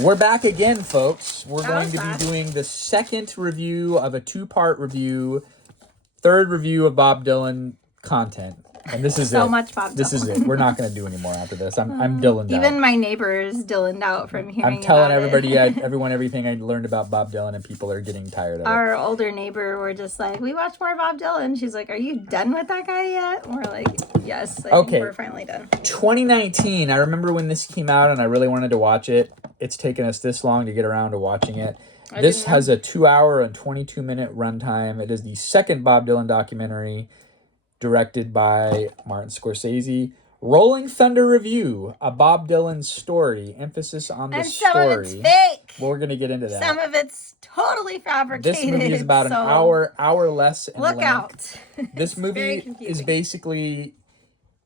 We're back again, folks. We're That going was to be fast. doing the second review of a two-part review, third review of Bob Dylan content. And this is So it. much Bob This is Dylan. it. We're not going to do any more after this. I'm Dylan'd Even out. my neighbors Dylan'd out from hearing I'm telling about everybody, it. everyone, everything I learned about Bob Dylan, and people are getting tired of it. Our older neighbor were just like, we watched more Bob Dylan. She's like, are you done with that guy yet? And we're like, yes, I think we're finally done. 2019, I remember when this came out and I really wanted to watch it. It's taken us this long to get around to watching it. This has a 2-hour and 22-minute runtime. It is the second Bob Dylan documentary directed by Martin Scorsese. Rolling Thunder Revue, a Bob Dylan story. Emphasis on the story. And some of it's fake. Well, we're going to get into that. Some of it's totally fabricated. This movie is about an hour less in length. Look out. This movie is basically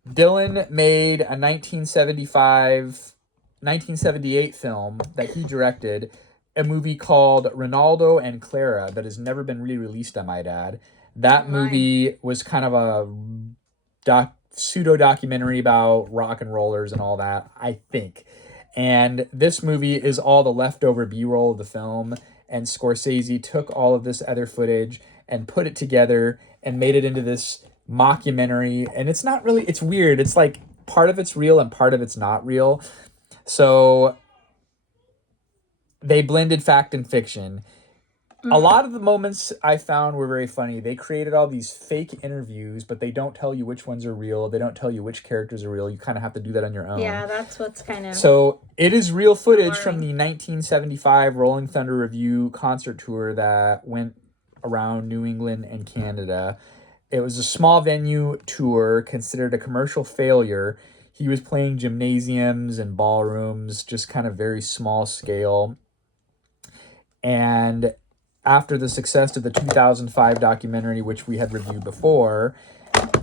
Dylan made a 1978 film that he directed, a movie called Ronaldo and Clara that has never been re-released, I might add. That movie was kind of a pseudo-documentary about rock and rollers and all that, I think. And this movie is all the leftover B-roll of the film, and Scorsese took all of this other footage and put it together and made it into this mockumentary. And it's not really, it's weird. It's like part of it's real and part of it's not real. So they blended fact and fiction. A lot of the moments I found were very funny. They created all these fake interviews, but they don't tell you which ones are real. They don't tell you which characters are real. You kind of have to do that on your own. Yeah, that's what's kind of... So it is real footage from the 1975 Rolling Thunder Revue concert tour that went around New England and Canada. It was a small venue tour, considered a commercial failure. He was playing gymnasiums and ballrooms, just kind of very small scale. And after the success of the 2005 documentary, which we had reviewed before,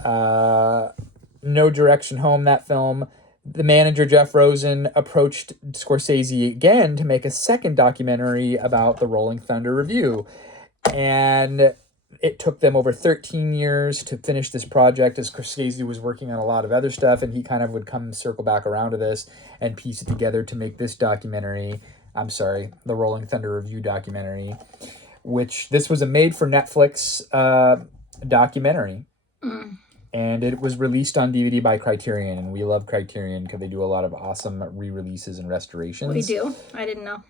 No Direction Home, that film, the manager, Jeff Rosen, approached Scorsese again to make a second documentary about the Rolling Thunder Revue. And it took them over 13 years to finish this project, as Scorsese was working on a lot of other stuff, and he kind of would come circle back around to this and piece it together to make this documentary. I'm sorry, the Rolling Thunder Revue documentary, which this was a made-for-Netflix documentary. And it was released on DVD by Criterion, and we love Criterion because they do a lot of awesome re-releases and restorations. We do? I didn't know.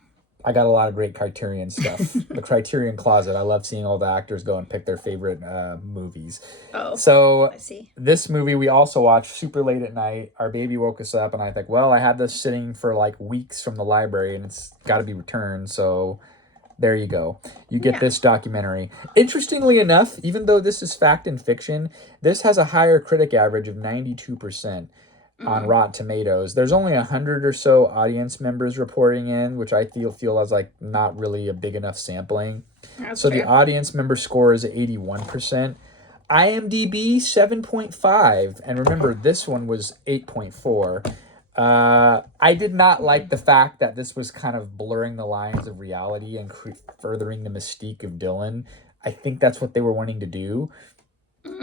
I got a lot of great Criterion stuff. The Criterion Closet. I love seeing all the actors go and pick their favorite movies. Oh, so I see. This movie we also watched super late at night. Our baby woke us up, and I think, well, I had this sitting for like weeks from the library, and it's got to be returned, so there you go. You get this documentary. Interestingly enough, even though this is fact and fiction, this has a higher critic average of 92% on Rotten Tomatoes. There's only 100 or so audience members reporting in, which I feel as like not really a big enough sampling. That's so fair. The audience member score is 81%. IMDb 7.5, and remember this one was 8.4. I did not like the fact that this was kind of blurring the lines of reality and furthering the mystique of Dylan. I think that's what they were wanting to do.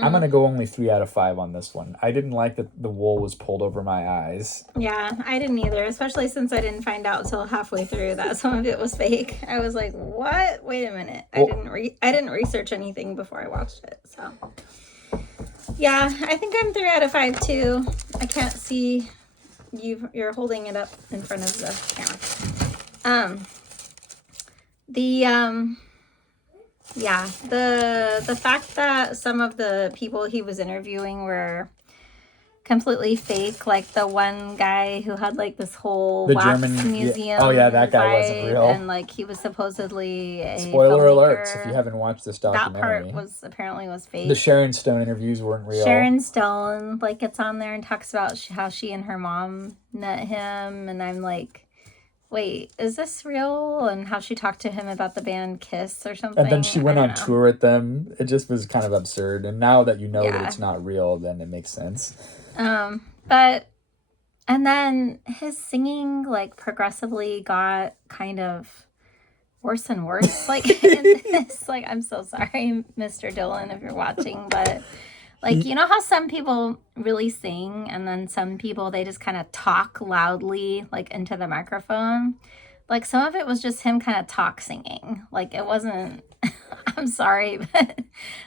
I'm going to go only 3 out of 5 on this one. I didn't like that the wool was pulled over my eyes. Yeah, I didn't either, especially since I didn't find out till halfway through that some of it was fake. I was like, what? Wait a minute. I didn't research anything before I watched it, so. Yeah, I think I'm 3 out of 5 too. I can't see... You're holding it up in front of the camera. The fact that some of the people he was interviewing were completely fake, like the one guy who had like this whole wax museum. Yeah. Oh yeah, that guy wasn't real. And like he was supposedly a spoiler filmmaker. alerts if you haven't watched this documentary. That part apparently was fake. The Sharon Stone interviews weren't real. Sharon Stone like gets on there and talks about how she and her mom met him, and I'm like, wait, is this real? And how she talked to him about the band Kiss or something. And then she went on tour with them. It just was kind of absurd. And now that you know that it's not real, then it makes sense. And then his singing like progressively got kind of worse and worse. Like in this, like, I'm so sorry, Mr. Dylan, if you're watching, but like, you know how some people really sing and then some people, they just kind of talk loudly, like into the microphone. like some of it was just him kind of talk singing. Like it wasn't, I'm sorry, but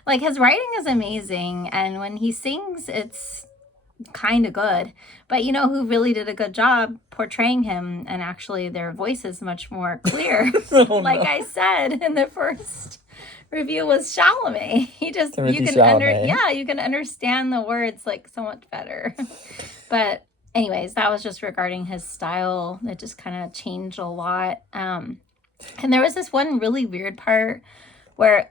like his writing is amazing. And when he sings, it's kind of good. But you know who really did a good job portraying him, and actually their voice is much more clear. Like I said in the first review, was Chalamet. He just Timothy Chalamet. you can understand the words like so much better. But anyways, that was just regarding his style. It just kind of changed a lot. And there was this one really weird part where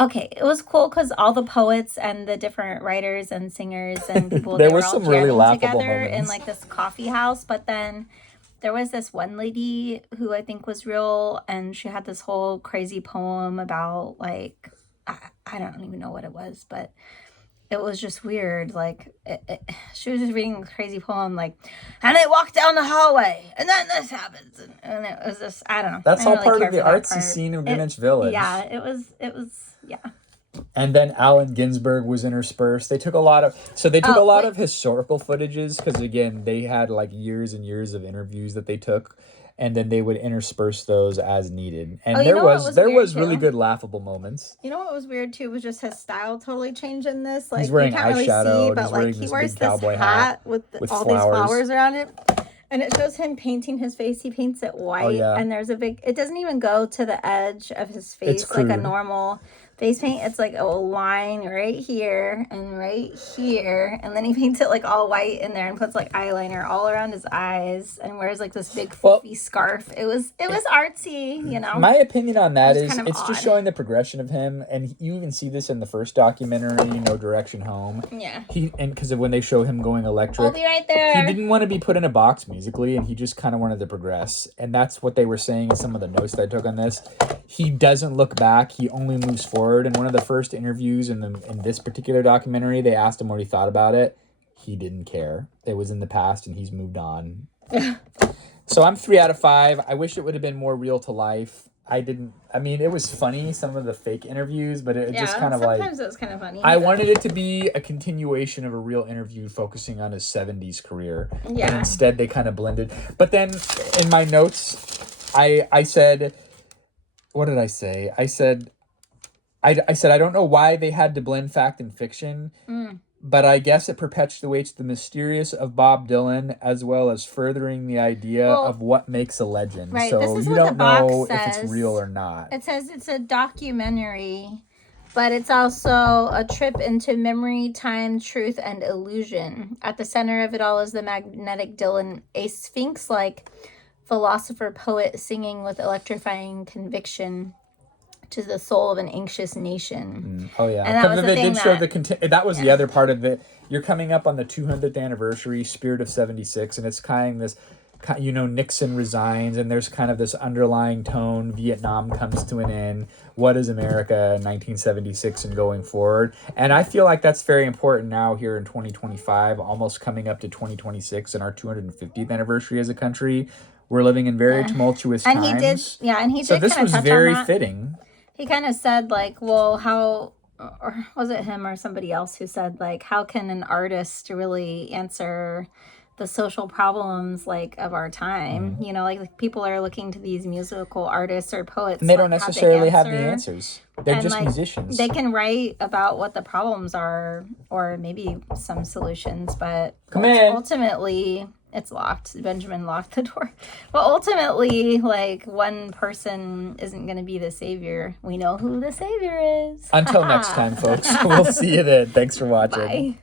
okay, it was cool because all the poets and the different writers and singers and people There they were were all some really jamming laughable together in moments. like this coffee house. But then there was this one lady who I think was real, and she had this whole crazy poem about like I don't even know what it was, but it was just weird. Like she was just reading a crazy poem, like, and they walk down the hallway, and then this happens, and it was just I don't know. That's I all don't really part of care the for that artsy part. scene of Greenwich Village. Yeah, it was yeah. And then Allen Ginsberg was interspersed. They took a lot of Wait. historical footages because again they had like years and years of interviews that they took, and then they would intersperse those as needed. And You know what was weird, really too? good laughable moments. You know what was weird too was just his style totally changed in this. Like He's wearing you can't really eyeshadow, see, and but he's like wearing he this wears big this cowboy hat with, with all flowers. these flowers around it, and it shows him painting his face. He paints it white, yeah. and there's a big. It doesn't even go to the edge of his face It's like a crude. normal face paint. It's like a line right here and right here, and then he paints it like all white in there and puts like eyeliner all around his eyes and wears like this big fluffy scarf. It was artsy, you know. My opinion on that It's is kind of it's odd. just showing the progression of him, and you even see this in the first documentary, No Direction Home. Yeah. Because of when they show him going electric. I'll be right there. He didn't want to be put in a box musically, and he just kind of wanted to progress. And that's what they were saying in some of the notes that I took on this. He doesn't look back. He only moves forward. And one of the first interviews in this particular documentary, they asked him what he thought about it. He didn't care. It was in the past, and he's moved on. So I'm 3 out of 5. I wish it would have been more real to life. It was funny, some of the fake interviews, but it just kind of like... sometimes it was kind of funny. I wanted it to be a continuation of a real interview focusing on his 70s career. Yeah. And instead they kind of blended. But then in my notes, I said... What did I say? I said I don't know why they had to blend fact and fiction, but I guess it perpetuates the mysterious of Bob Dylan as well as furthering the idea of what makes a legend. Right, So this is you what the don't box know if it's says. real or not. It says it's a documentary, but it's also a trip into memory, time, truth, and illusion. At the center of it all is the magnetic Dylan, a sphinx-like philosopher poet singing with electrifying conviction to the soul of an anxious nation. Oh yeah, And that was the they thing did show that- that was the other part of it. You're coming up on the 200th anniversary, Spirit of '76, and it's kind of this, Nixon resigns, and there's kind of this underlying tone. Vietnam comes to an end. What is America in 1976 and going forward? And I feel like that's very important now here in 2025, almost coming up to 2026 and our 250th anniversary as a country. We're living in very tumultuous And times. he did So this kind of was touch very on that. fitting. He kind of said, like, well, how, or was it him or somebody else who said, like, how can an artist really answer the social problems, like, of our time? You know, like people are looking to these musical artists or poets. And they don't like, how to necessarily have the answer. answers. They're And, just like, musicians. They can write about what the problems are, or maybe some solutions, but ultimately it's locked. Benjamin locked the door. But ultimately, like, one person isn't going to be the savior. We know who the savior is. Until next time, folks. We'll see you then. Thanks for watching. Bye.